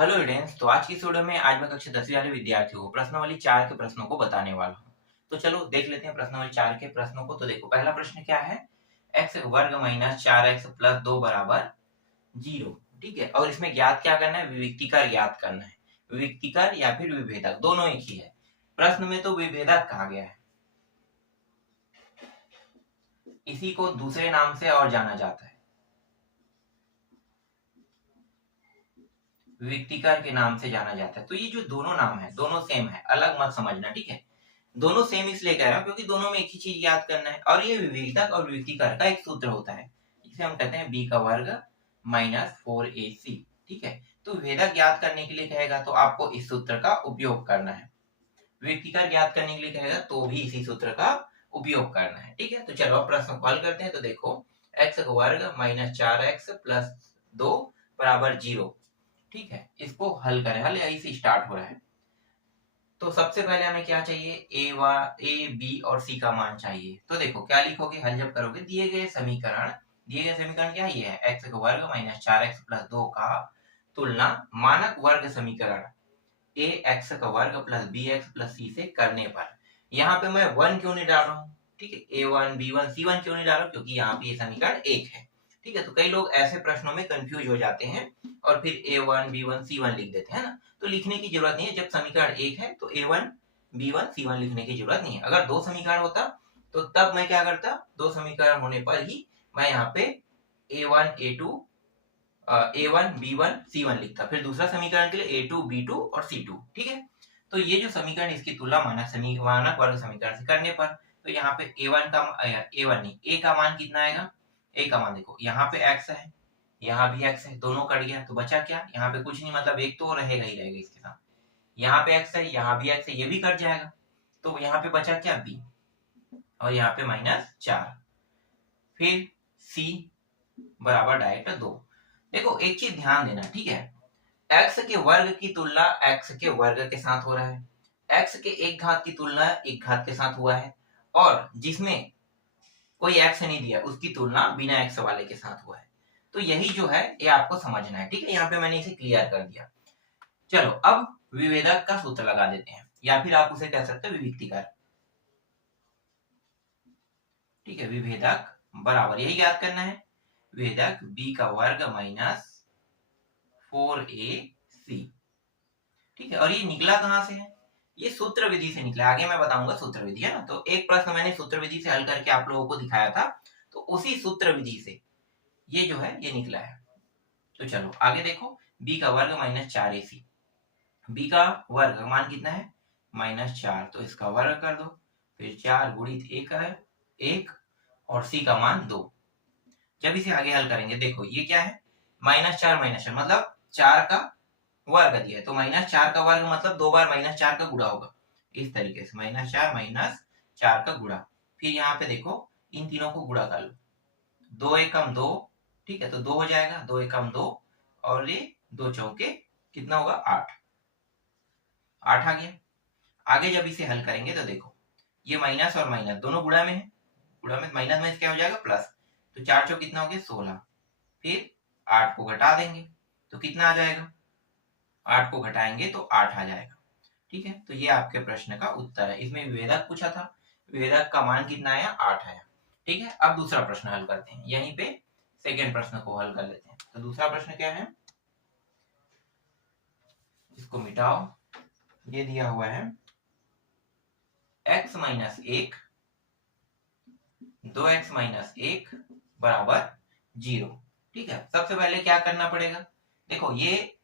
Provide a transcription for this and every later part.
Hello students, तो आज की इस वीडियो में आज मैं कक्षा 10वीं वाले विद्यार्थियों को प्रश्नावली 4 के प्रश्नों को बताने वाला हूँ। तो चलो देख लेते हैं प्रश्नावली 4 के प्रश्नों को। तो देखो, पहला प्रश्न क्या है? x वर्ग माइनस 4x प्लस 2 बराबर 0। ठीक है, और इसमें ज्ञात क्या करना है? विविक्तिकार ज्ञात करना है। विविक्तिकार या फिर विभेदक दोनों एक ही है। प्रश्न में तो विभेदक कहा गया है, इसी को दूसरे नाम से और जाना जाता है, विविक्तिकार के नाम से जाना जाता है। तो ये जो दोनों नाम है दोनों सेम है, अलग मत समझना। ठीक है, दोनों सेम इसलिए कह रहा हूं क्योंकि दोनों में एक ही चीज याद करना है, और ये विवेकतक और विवेकीकर का एक सूत्र होता है, जिसे हम कहते हैं b का वर्ग माइनस 4ac। ठीक है, तो विभेदक ज्ञात करने के लिए कहेगा तो आपको इस सूत्र का उपयोग करना है, विवेकीकर ज्ञात करने के लिए कहेगा तो भी इसी सूत्र का उपयोग करना है। ठीक है, तो चलो अब प्रश्न को हल करते हैं। तो देखो, x का वर्ग माइनस 4x प्लस 2 बराबर 0। ठीक है, इसको हल करें, हल यही से स्टार्ट हो रहा है। तो सबसे पहले हमें क्या चाहिए? ए बी और सी का मान चाहिए। तो देखो क्या लिखोगे हल जब करोगे, दिए गए समीकरण क्या ये है? एक्स का वर्ग माइनस 4x प्लस 2 का तुलना मानक वर्ग समीकरण ए एक्स का वर्ग प्लस बी एक्स प्लस सी से करने पर। यहाँ पे मैं 1 क्यों नहीं डाल रहा हूँ? ठीक है, A1 B1 C1 क्यों नहीं डाल रहा हूँ? क्योंकि यहाँ पे ये समीकरण एक है। ठीक है, तो कई लोग ऐसे प्रश्नों में कंफ्यूज हो जाते हैं और फिर A1 B1 C1 लिख देते हैं ना। तो लिखने की जरूरत नहीं है, जब समीकरण एक है तो A1 B1 C1 लिखने की जरूरत नहीं है। अगर दो समीकरण होता तो तब मैं क्या करता? दो समीकरण होने पर ही मैं यहाँ पे A1 A2 A1 B1 C1 लिखता, फिर दूसरा समीकरण के लिए A2 B2 और C2। ठीक है, तो ये जो समीकरण इसकी तुलना मानक वर्ग समीकरण से करने पर, तो यहाँ पे A1 नहीं, A का मान कितना आएगा? A का मान देखो, यहाँ पे x है, यहाँ भी x है, दोनों कट गया तो बचा क्या? यहाँ पे कुछ नहीं, मतलब एक तो रहेगा ही रहेगा इसके साथ। यहाँ पे x है, यहाँ भी x है, ये भी कट जाएगा, तो यहाँ पे बचा क्या? b, और यहाँ पे -4, फिर c बराबर डायरेक्ट 2। देखो एक चीज ध्यान देना, ठीक है, x के वर्ग की तुलना x के वर्ग के साथ हो रहा है, x के एक घात की तुलना एक घात के साथ हुआ है, और जिसमें कोई x नहीं दिया उसकी तुलना बिना x वाले के साथ हुआ है। तो यही जो है ये आपको समझना है। ठीक है, यहाँ पे मैंने इसे क्लियर कर दिया। चलो अब विभेदक का सूत्र लगा देते हैं, या फिर आप उसे कह सकते हो विविक्तिकार। ठीक है, विभेदक बराबर यही याद करना है, विभेदक b का वर्ग माइनस 4ac। ठीक है, और ये निकला कहां से है? ये सूत्र विधि से निकला, आगे मैं बताऊंगा सूत्र विधि, है ना। तो एक प्रश्न मैंने सूत्र विधि से हल करके आप लोगों को दिखाया था, तो उसी सूत्र विधि से ये जो है ये निकला है। तो चलो आगे देखो, b का वर्ग माइनस 4ac, b का वर्ग मान कितना है? -4, तो इसका वर्ग कर दो, फिर 4 गुणित 1 है 1, और c का मान 2। जब इसे आगे हल करेंगे, देखो ये क्या है? -4 मतलब 4 का वर्ग दिया है, तो -4 का वर्ग मतलब 2 बार -4 का गुणा होगा, इस तरीके से -4 का गुणा। फिर यहाँ पे देखो इन तीनों को गुणा कर लो, 2 एकम 2, ठीक है, तो 2 हो जाएगा, 2 एकम 2, और ये 2 चौके कितना होगा? 8 आ गया। आगे जब इसे हल करेंगे तो देखो, ये माइनस और माइनस दोनों गुणा में है, गुणा में माइनस में क्या हो जाएगा? प्लस, तो 4 चौक कितना हो गया? 16, फिर 8 को घटा देंगे तो कितना आ जाएगा? 8 को घटाएंगे तो 8 आ जाएगा। ठीक है, तो ये आपके प्रश्न का उत्तर है। इसमें विभेदक पूछा था, विभेदक का मान कितना आया? 8 आया। ठीक है, अब दूसरा प्रश्न हल करते हैं, यहीं पे सेकेंड प्रश्न को हल कर लेते हैं। तो दूसरा प्रश्न क्या है? इसको मिटाओ, ये दिया हुआ है x माइनस 1 2x माइनस 1 बराबर 0। ठीक है, सबसे पहले क्या करना पड़ेगा? देखो ये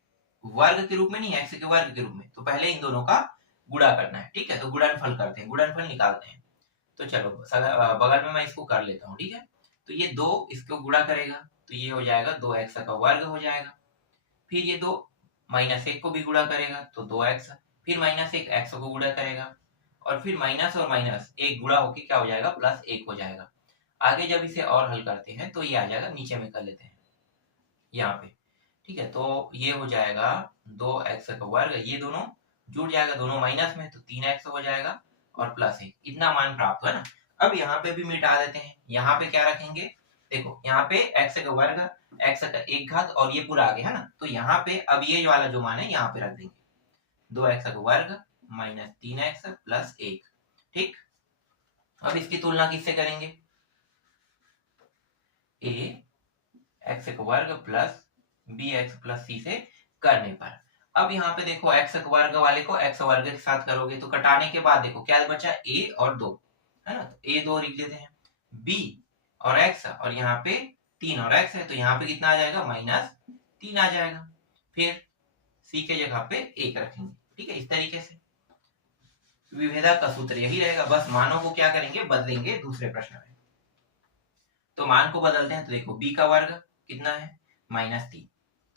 वर्ग के रूप में नहीं, x के वर्ग के रूप में, तो पहले इन दोनों का गुणा करना है। ठीक है, तो गुणनफल करते हैं, गुणनफल निकालते हैं। तो चलो बगल में मैं इसको कर लेता हूँ। ठीक है, तो ये 2 इसको गुणा करेगा, तो ये हो जाएगा 2x का वर्ग हो जाएगा, फिर ये 2 -1 को भी गुणा करेगा तो 2x, फिर -1 x को गुणा करेगा, और फिर माइनस और माइनस एक गुणा होके क्या हो जाएगा? +1 हो जाएगा। आगे जब इसे और हल करते हैं तो ये आ जाएगा, नीचे में कर लेते हैं यहाँ पे। ठीक है, तो ये हो जाएगा 2x का वर्ग, ये दोनों जुड़ जाएगा, दोनों माइनस में, तो 3x हो जाएगा, और +1, इतना मान प्राप्त हुआ ना। अब यहाँ पे भी मिटा देते हैं, यहाँ पे क्या रखेंगे? देखो यहाँ पे x का वर्ग एक्स का एक घात और ये पूरा आगे है ना, तो यहाँ पे अब ये वाला जो मान है यहाँ पे रख देंगे, 2x का वर्ग माइनस 3x प्लस 1। ठीक, अब इसकी तुलना किससे करेंगे, a x का वर्ग प्लस bx प्लस c से करने पर। अब यहाँ पे देखो x वर्ग वाले को x वर्ग के साथ करोगे तो कटाने के बाद देखो क्या बचा, a और 2 है ना, तो a 2 लिख देते हैं, b और x और यहाँ पे 3 और x है, तो यहाँ पे कितना आ जाएगा, -3 आ जाएगा। फिर c के जगह पे 1 रखेंगे। ठीक है, इस तरीके से विभेदक का सूत्र यही रहेगा, बस मानों को क्या करेंगे, बदलेंगे दूसरे प्रश्न में। तो मान को बदलते हैं, तो देखो b का वर्ग कितना है, -3,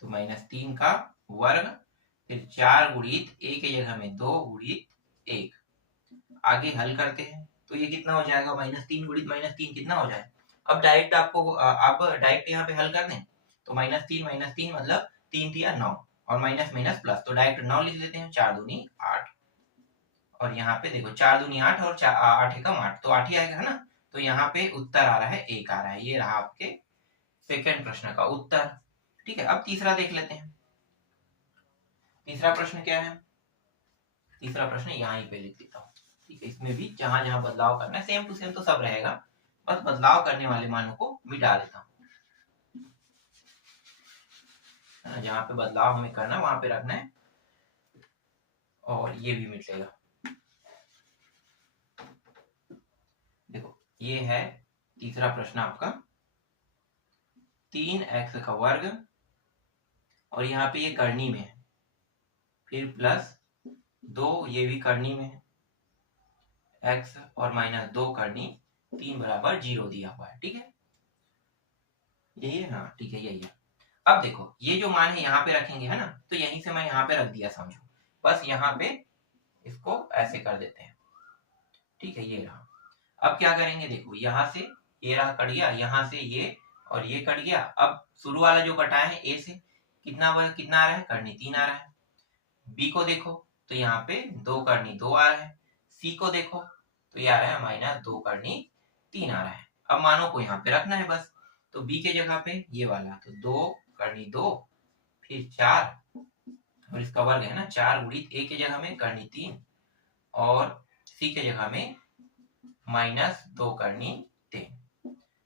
तो -3 का वर्ग, फिर 4 गुणित a की जगह में 2 गुणित 1, आगे हल करते हैं तो ये कितना हो जाएगा, -3 गुणित -3 कितना हो जाए। अब डायरेक्ट आपको आप डायरेक्ट यहाँ पे हल कर दें, तो -3 मतलब 3 तिया 9 और माइनस माइनस प्लस, तो डायरेक्ट 9 लिख देते हैं, 4 दूनी 8, और यहाँ पे देखो 4 दूनी 8 और 8 एकम 8, तो 8 ही आएगा है ना, तो यहाँ पे उत्तर आ रहा है 1 आ रहा है। ये रहा आपके सेकंड प्रश्न का उत्तर। ठीक है, अब तीसरा देख लेते हैं। तीसरा प्रश्न क्या है, तीसरा प्रश्न यहाँ ही पे लिख देता हूँ। ठीक है, इसमें भी जहां जहां बदलाव करना है सेम टू सेम तो सब रहेगा, बस बदलाव करने वाले मानों को मिटा देता हूँ। जहां पे बदलाव हमें करना है वहां पे रखना है, और ये भी मिटेगा। देखो ये है तीसरा प्रश्न आपका, 3x का वर्ग और यहाँ पे ये करनी में है, फिर प्लस 2 ये भी करनी में है, x और -2 करनी, 3 बराबर 0 दिया हुआ है। ठीक है, यही है, हाँ ठीक है यही है। अब देखो ये जो मान है यहाँ पे रखेंगे है ना, तो यहीं से मैं यहाँ पे रख दिया समझो, बस यहाँ पे इसको ऐसे कर देते हैं। ठीक है, ये रहा। अब क्या करेंगे, देखो यहाँ से ये रहा कट गया, यहाँ से ये और ये कट गया। अब शुरू वाला जो कटा है ए से कितना आ रहा है, करनी 3 आ रहा है। बी को देखो तो यहाँ पे 2 करनी 2 आ रहा है। सी को देखो तो ये आ रहा है -2 करनी 3 आ रहा है। अब मानो को यहाँ पे रखना है बस, तो बी के जगह पे ये वाला, तो 2 करनी 2, फिर 4 और इसका वर्ग है ना, 4 गुणित ए के जगह में करनी 3 और सी के जगह में -2 करनी 3।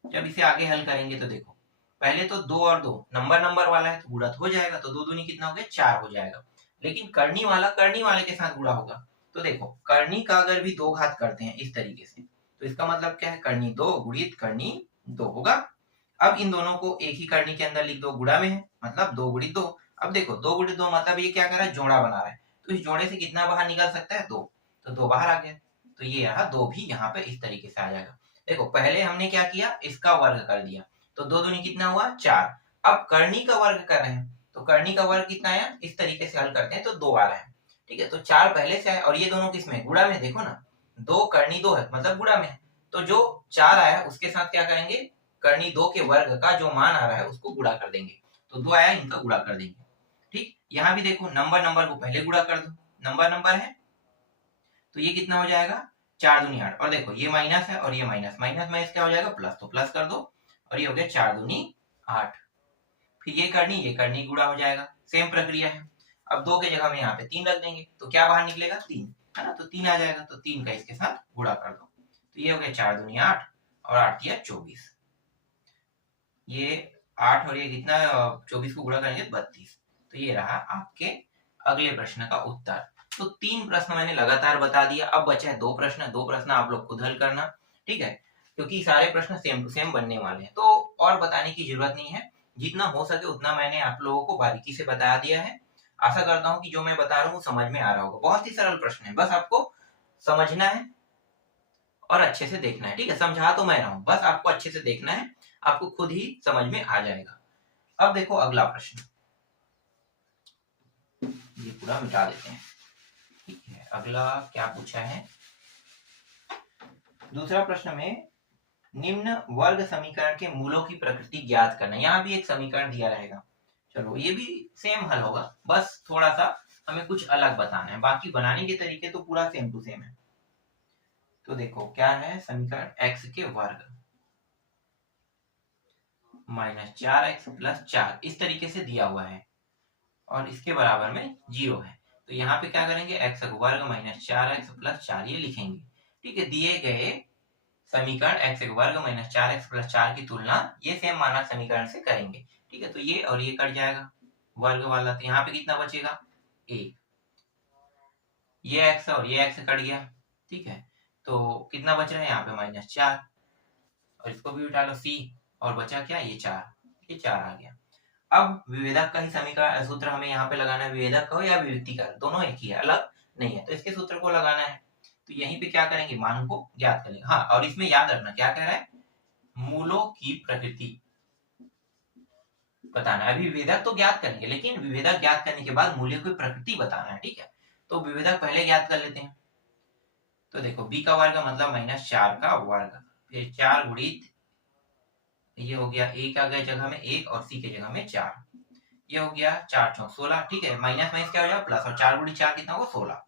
जब इसे आगे हल करेंगे तो देखो पहले तो 2 और 2 नंबर वाला है तो गुणा तो हो जाएगा, तो 2 दूनी कितना हो गया, 4 हो जाएगा। लेकिन करनी वाला करनी वाले के साथ गुणा होगा, तो देखो करनी का अगर भी 2 घात करते हैं इस तरीके से, तो इसका मतलब क्या है, करनी 2 गुणित करनी 2 होगा। अब इन दोनों को एक ही करनी के अंदर लिख दो, गुणा में है मतलब 2 गुणित 2। अब देखो 2 गुणित 2 मतलब ये क्या कर रहा है, जोड़ा बना रहा है, तो इस जोड़े से कितना बाहर निकल सकता है, 2, तो 2 बाहर आ गया, तो ये रहा 2 भी यहाँ पे इस तरीके से आ जाएगा। देखो पहले हमने क्या किया, इसका वर्ग कर दिया, तो 2 दूनी कितना हुआ, 4। अब करनी का वर्ग कर रहे हैं, तो करनी का वर्ग कितना आया, इस तरीके से हल करते हैं तो 2 आ रहा है। ठीक है, तो 4 पहले से आया और ये दोनों किसमें, गुणा में, देखो ना 2 करनी 2 है मतलब गुणा में है, तो जो 4 आया उसके साथ क्या करेंगे, करनी 2 के वर्ग का जो मान आ रहा है उसको गुणा कर देंगे, तो 2 आया इनका गुणा कर देंगे। ठीक, यहाँ भी देखो नंबर को पहले गुणा कर दो, नंबर है तो ये कितना हो जाएगा, 4 दूनी 8, और देखो ये माइनस है और ये माइनस माइनस क्या हो जाएगा, प्लस, तो प्लस कर दो, और ये हो गया 4 दूनी 8। फिर ये करनी गुणा हो जाएगा, सेम प्रक्रिया है। अब 2 के जगह में यहाँ पे 3 रख देंगे, तो क्या बाहर निकलेगा, 3 है ना, तो 3 आ जाएगा, तो 3 का इसके साथ गुणा कर दो, तो ये हो गया 4 दूनी 8 और 8 या 24, ये 8 और ये कितना, 24 को गुणा करेंगे 32, तो ये रहा आपके अगले प्रश्न का उत्तर। तो 3 प्रश्न मैंने लगातार बता दिया, अब बचा है 2 प्रश्न, 2 प्रश्न आप लोग खुद हल करना। ठीक है, क्योंकि सारे प्रश्न सेम टू सेम बनने वाले हैं, तो और बताने की जरूरत नहीं है, जितना हो सके उतना मैंने आप लोगों को बारीकी से बता दिया है। आशा करता हूँ कि जो मैं बता रहा हूँ समझ में आ रहा होगा। बहुत ही सरल प्रश्न है, बस आपको समझना है और अच्छे से देखना है। ठीक है, समझा तो मैं रहा हूँ, बस आपको अच्छे से देखना है, आपको खुद ही समझ में आ जाएगा। अब देखो अगला प्रश्न, ये पूरा मिटा देते हैं। ठीक है, अगला क्या पूछा है, दूसरा प्रश्न में निम्न वर्ग समीकरण के मूलों की प्रकृति ज्ञात करना। यहाँ भी एक समीकरण दिया रहेगा, चलो ये भी सेम हल होगा, बस थोड़ा सा हमें कुछ अलग बताना है, बाकी बनाने के तरीके तो पूरा सेम टू सेम है। तो देखो क्या है समीकरण, x के वर्ग -4x + 4 इस तरीके से दिया हुआ है और इसके बराबर में 0 है। तो यहाँ पे क्या करेंगे, x वर्ग -4x + 4 ये लिखेंगे। ठीक है, दिए गए समीकरण x वर्ग -4x + 4 की तुलना ये सेम माना समीकरण से करेंगे। ठीक है, तो ये और ये कट जाएगा वर्ग वाला, तो यहाँ पे कितना बचेगा 1। ये x और ये x कट गया। ठीक है, तो कितना बच रहा है यहाँ पे -4 और इसको भी उठा लो c और बचा क्या, ये 4, ये 4 आ गया। अब विभेदक का ही समीकरण सूत्र हमें यहाँ पे लगाना है, विभेदक का हो या विभक्ति का, दोनों एक ही है, अलग नहीं है, तो इसके सूत्र को लगाना है। तो यहीं पे क्या करेंगे, मान को ज्ञात करेंगे। हाँ, और इसमें याद रखना क्या कह रहा है, मूलों की प्रकृति बताना है। अभी विभेदक तो ज्ञात करेंगे, लेकिन विभेदक ज्ञात करने के बाद मूल्य की प्रकृति बताना है। ठीक है, तो विभेदक पहले ज्ञात कर लेते हैं। तो देखो b का वर्ग मतलब -4 का वर्ग, फिर 4 गुणित ये हो गया a का गए जगह में 1 और c के जगह में 4, ये हो गया 4 चौक 16। ठीक है, माइनस माइनस क्या हो जाएगा प्लस, और 4 गुणित 4 कितना होगा 16,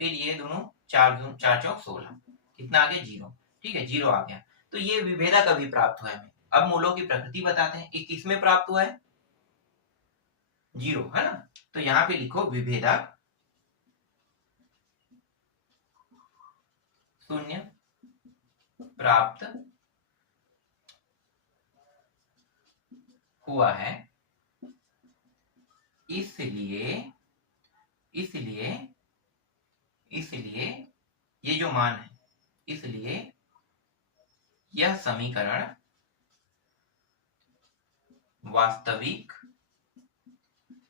फिर ये दोनों 4 चौक 16, कितना आ गया 0। ठीक है, 0 आ गया। तो ये विभेदक अभी प्राप्त हुआ है हमें। अब मूलों की प्रकृति बताते हैं, एक किसमें प्राप्त हुआ है, 0 है ना। तो यहाँ पे लिखो विभेदक 0 प्राप्त हुआ है, इसलिए ये जो मान है, इसलिए यह समीकरण वास्तविक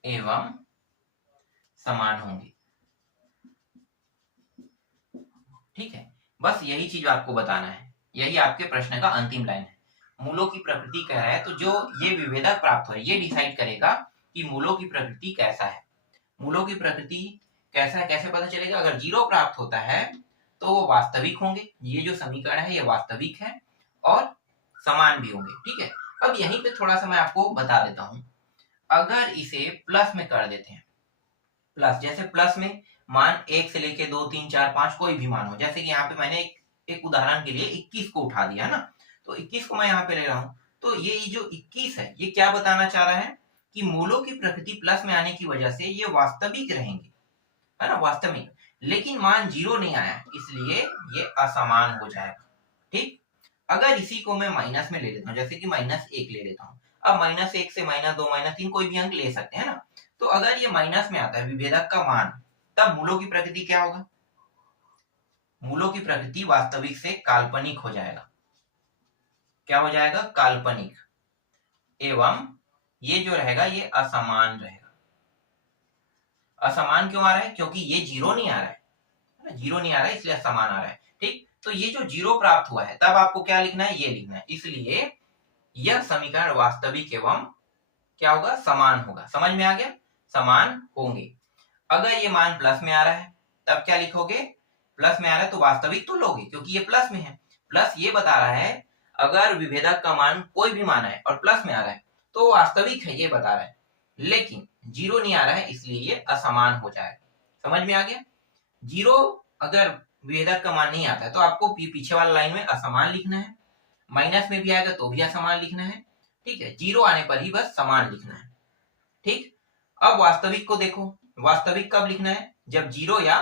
एवं समान होंगे। ठीक है, बस यही चीज आपको बताना है, यही आपके प्रश्न का अंतिम लाइन है। मूलों की प्रकृति कह रहा है, तो जो ये विभेदक प्राप्त हुआ है ये डिसाइड करेगा कि मूलों की प्रकृति कैसा है। मूलों की प्रकृति कैसा है कैसे पता चलेगा, अगर 0 प्राप्त होता है तो वो वास्तविक होंगे, ये जो समीकरण है ये वास्तविक है और समान भी होंगे। ठीक है, अब यहीं पे थोड़ा सा मैं आपको बता देता हूं, अगर इसे प्लस में कर देते हैं, प्लस जैसे प्लस में मान 1 से लेके 2 3 4 5 कोई भी मान हो, जैसे कि यहाँ पे मैंने एक उदाहरण के लिए 21 को उठा दिया ना, तो 21 को मैं यहाँ पे ले रहा हूँ। तो ये जो 21 है ये क्या बताना चाह रहा है कि मूलों की प्रकृति प्लस में आने की वजह से ये वास्तविक रहेंगे, है ना, वास्तविक। लेकिन मान 0 नहीं आया, इसलिए ये असमान हो जाएगा। ठीक, अगर इसी को मैं माइनस में ले लेता हूँ, जैसे कि -1 ले लेता हूँ, अब -1 से -2 -3 कोई भी अंक ले सकते हैं ना, तो अगर ये माइनस में आता है विभेदक का मान, तब मूलों की प्रकृति क्या होगा, मूलों की प्रकृति वास्तविक से काल्पनिक हो जाएगा। क्या हो जाएगा, काल्पनिक, एवं ये जो रहेगा ये असमान रहेगा। असमान क्यों आ रहा है, क्योंकि ये 0 नहीं आ रहा है, 0 नहीं आ रहा है इसलिए असमान आ रहा है। ठीक, तो ये जो 0 प्राप्त हुआ है तब आपको क्या लिखना है, ये लिखना है, इसलिए यह समीकरण वास्तविक एवं क्या होगा, समान होगा। समझ में आ गया, समान होंगे। अगर ये मान प्लस में आ रहा है तब क्या लिखोगे, प्लस में आ रहा है तो वास्तविक तो लोगे क्योंकि ये प्लस में है। प्लस ये बता रहा है अगर विभेदक का मान कोई भी मान है और प्लस में आ रहा है तो वास्तविक है, ये बता रहा है, लेकिन 0 नहीं आ रहा है इसलिए ये असमान हो जाएगा। समझ में आ गया, 0 अगर विभेदक का मान नहीं आता है तो आपको पीछे वाला लाइन में असमान लिखना है, माइनस में भी आएगा तो भी असमान लिखना है। ठीक है, 0 आने पर ही बस समान लिखना है। ठीक, अब वास्तविक को देखो, वास्तविक कब लिखना है, जब 0 या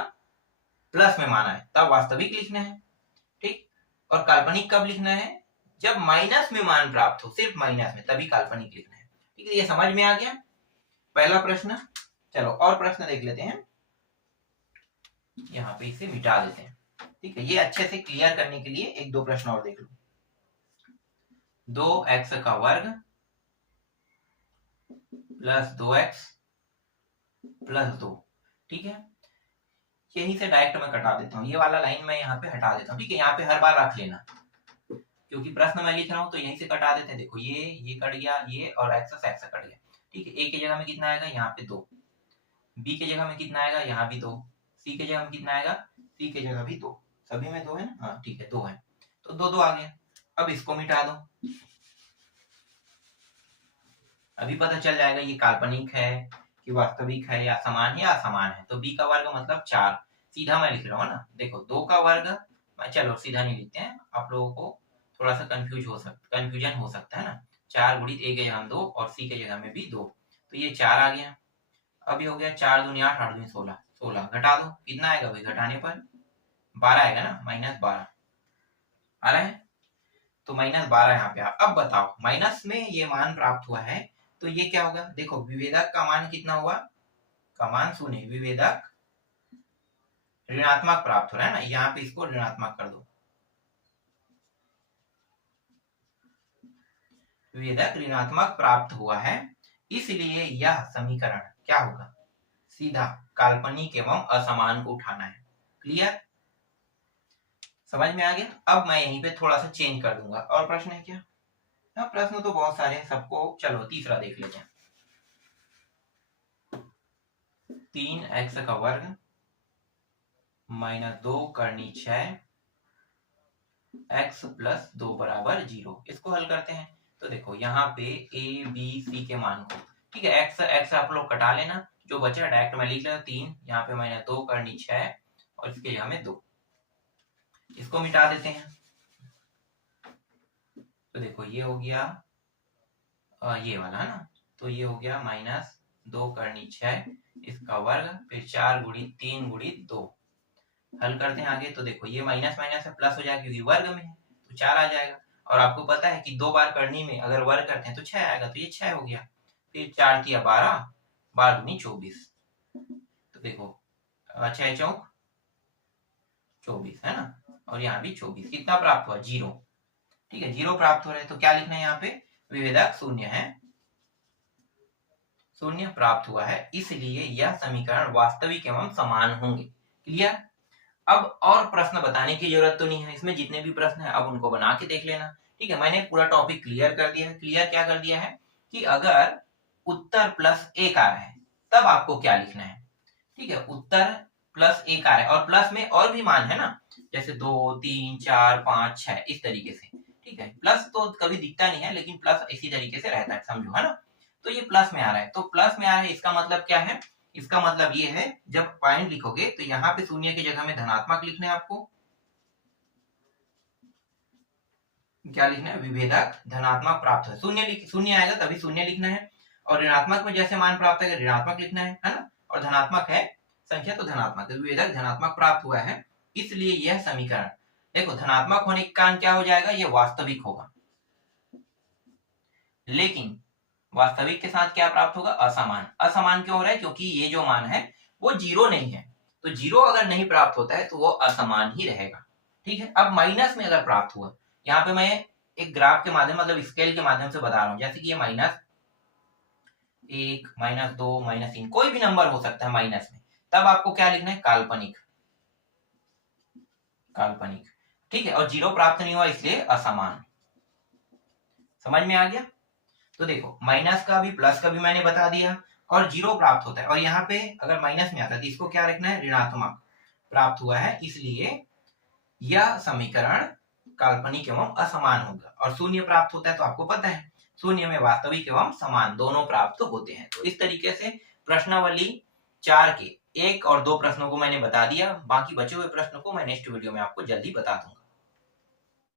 प्लस में माना है तब वास्तविक लिखना है। ठीक, और काल्पनिक कब लिखना है, जब माइनस में मान प्राप्त हो, सिर्फ माइनस में, तभी काल्पनिक लिखना है। ठीक है, ये समझ में आ गया पहला प्रश्न। चलो और प्रश्न देख लेते हैं, यहाँ पे इसे मिटा देते हैं। ठीक है, ये अच्छे से क्लियर करने के लिए एक दो प्रश्न और देख लो। 2x का वर्ग प्लस 2x प्लस 2। ठीक है, यहीं से डायरेक्ट मैं कटा देता हूँ, ये वाला लाइन मैं यहाँ पे हटा देता हूँ। ठीक है, यहाँ पे हर बार रख लेना क्योंकि प्रश्न मैं लिख रहा हूँ, तो यहीं से कटा देते हैं। देखो ये कट गया, ये और x कट गया। ठीक है, a की जगह में कितना आएगा, यहाँ पे 2, b की जगह में कितना आएगा, यहाँ भी 2, c की जगह में कितना आएगा, c की जगह भी 2, सभी में 2 है ना, हाँ ठीक है 2 है, तो 2 2 आ गया। अब इसको मिटा दो, अभी पता चल जाएगा ये काल्पनिक है कि वास्तविक है, या समान है या असमान है। तो b का वर्ग मतलब 4, सीधा मैं लिख रहा हूँ ना। देखो 2 का वर्ग, चलो सीधा नहीं लिखते हैं, आप लोगों को थोड़ा सा कंफ्यूजन हो सकता है ना। 4 गुणित a के जगह 2 और c के जगह में भी 2, तो ये 4 आ गया। अब ये हो गया 4 दूनी 8, 8 दूनी 16, 16 घटा दो, कितना आएगा भाई घटाने पर 12 आएगा ना, -12 आ रहा है। तो -12 यहाँ पे अब बताओ माइनस में ये मान प्राप्त हुआ है तो ये क्या होगा, देखो विभेदक का मान कितना हुआ, का मान शून्य, विभेदक ऋणात्मक प्राप्त हो रहा है ना, यहाँ पे इसको ऋणात्मक कर दो, विभेदक ऋणात्मक प्राप्त हुआ है, इसलिए यह समीकरण क्या होगा, सीधा काल्पनिक एवं असमान को उठाना है। क्लियर, समझ में आ गया। अब मैं यहीं पे थोड़ा सा चेंज कर दूंगा। और प्रश्न है क्या? हाँ, प्रश्न तो बहुत सारे हैं सबको, चलो तीसरा देख लेते हैं। 3x का वर्ग -2 करनी 6 x + 2 = 0, इसको हल करते हैं। तो देखो यहाँ पे a b c के मान को, ठीक है, x आप लोग कटा लेना, जो बचा डायरेक्ट मैं लिख लेता 3, यहाँ पे -2 करनी 6 और इसके जगह में 2, इसको मिटा देते हैं। तो देखो ये हो गया ये वाला है ना, तो ये हो गया -2 करनी 6, इसका वर्ग, फिर 4 गुणित 3 गुणित 2, हल करते हैं आगे। तो देखो ये माइनस माइनस है, प्लस हो जाएगा क्योंकि वर्ग में है, तो 4 आ जाएगा। और आपको पता है कि 2 बार करनी में अगर वर्ग करते हैं तो 6 आएगा, तो ये 6 हो गया। फिर 4 तिया 12, 12 दूनी 24, तो देखो 6 चौक 24 है ना, और यहाँ भी 24, कितना प्राप्त हुआ 0, ठीक है, 0 प्राप्त हो रहा है। तो क्या लिखना है यहाँ पे, विभेदक शून्य है, शून्य प्राप्त हुआ है, इसलिए यह समीकरण वास्तविक एवं समान होंगे। क्लियर। अब और प्रश्न बताने की जरूरत तो नहीं है, इसमें जितने भी प्रश्न है अब उनको बना के देख लेना, ठीक है। मैंने पूरा टॉपिक क्लियर कर दिया है। क्लियर क्या कर दिया है कि अगर उत्तर +1 आ रहा है तब आपको क्या लिखना है, ठीक है, उत्तर +1 आ रहा है और प्लस में और भी मान है ना, जैसे 2 3 4 5 6 इस तरीके से, ठीक है। प्लस तो कभी दिखता नहीं है लेकिन प्लस इसी तरीके से रहता है, समझो, है ना। तो ये प्लस में आ रहा है, तो प्लस में आ रहा है, इसका मतलब क्या है, इसका मतलब ये है जब पॉइंट लिखोगे तो यहाँ पे शून्य की जगह में धनात्मक लिखना है आपको, क्या लिखना है, विभेदक धनात्मक प्राप्त है, शून्य आएगा तभी शून्य लिखना है, और ऋणात्मक में जैसे मान प्राप्त है ऋणात्मक लिखना है ना, और धनात्मक है संख्या तो धनात्मक, विभेदक धनात्मक प्राप्त हुआ है, इसलिए यह समीकरण, देखो धनात्मक होने के कारण क्या हो जाएगा, ये वास्तविक होगा, लेकिन वास्तविक के साथ क्या प्राप्त होगा, असमान। असमान क्यों हो रहा है, क्योंकि ये जो मान है वो 0 नहीं है, तो 0 अगर नहीं प्राप्त होता है तो वो असमान ही रहेगा, ठीक है। अब माइनस में अगर प्राप्त हुआ, यहाँ पे मैं एक ग्राफ के माध्यम मतलब स्केल के माध्यम से बता रहा हूँ, जैसे कि ये -1 -2 -3 कोई भी नंबर हो सकता है माइनस में, तब आपको क्या लिखना है, काल्पनिक, काल्पनिक, ठीक है। और 0 प्राप्त नहीं हुआ इसलिए असमान, समझ में आ गया। तो देखो माइनस का भी प्लस का भी मैंने बता दिया, और 0 प्राप्त होता है, और यहाँ पे अगर माइनस में आता है तो इसको क्या रखना है, ऋणात्मक प्राप्त हुआ है, इसलिए यह समीकरण काल्पनिक एवं असमान होगा। और शून्य प्राप्त होता है तो आपको पता है शून्य में वास्तविक एवं समान दोनों प्राप्त होते हैं। तो इस तरीके से प्रश्नावली 4 के 1 और 2 प्रश्नों को मैंने बता दिया, बाकी बचे हुए प्रश्नों को मैं नेक्स्ट वीडियो में आपको जल्दी बता दूंगा।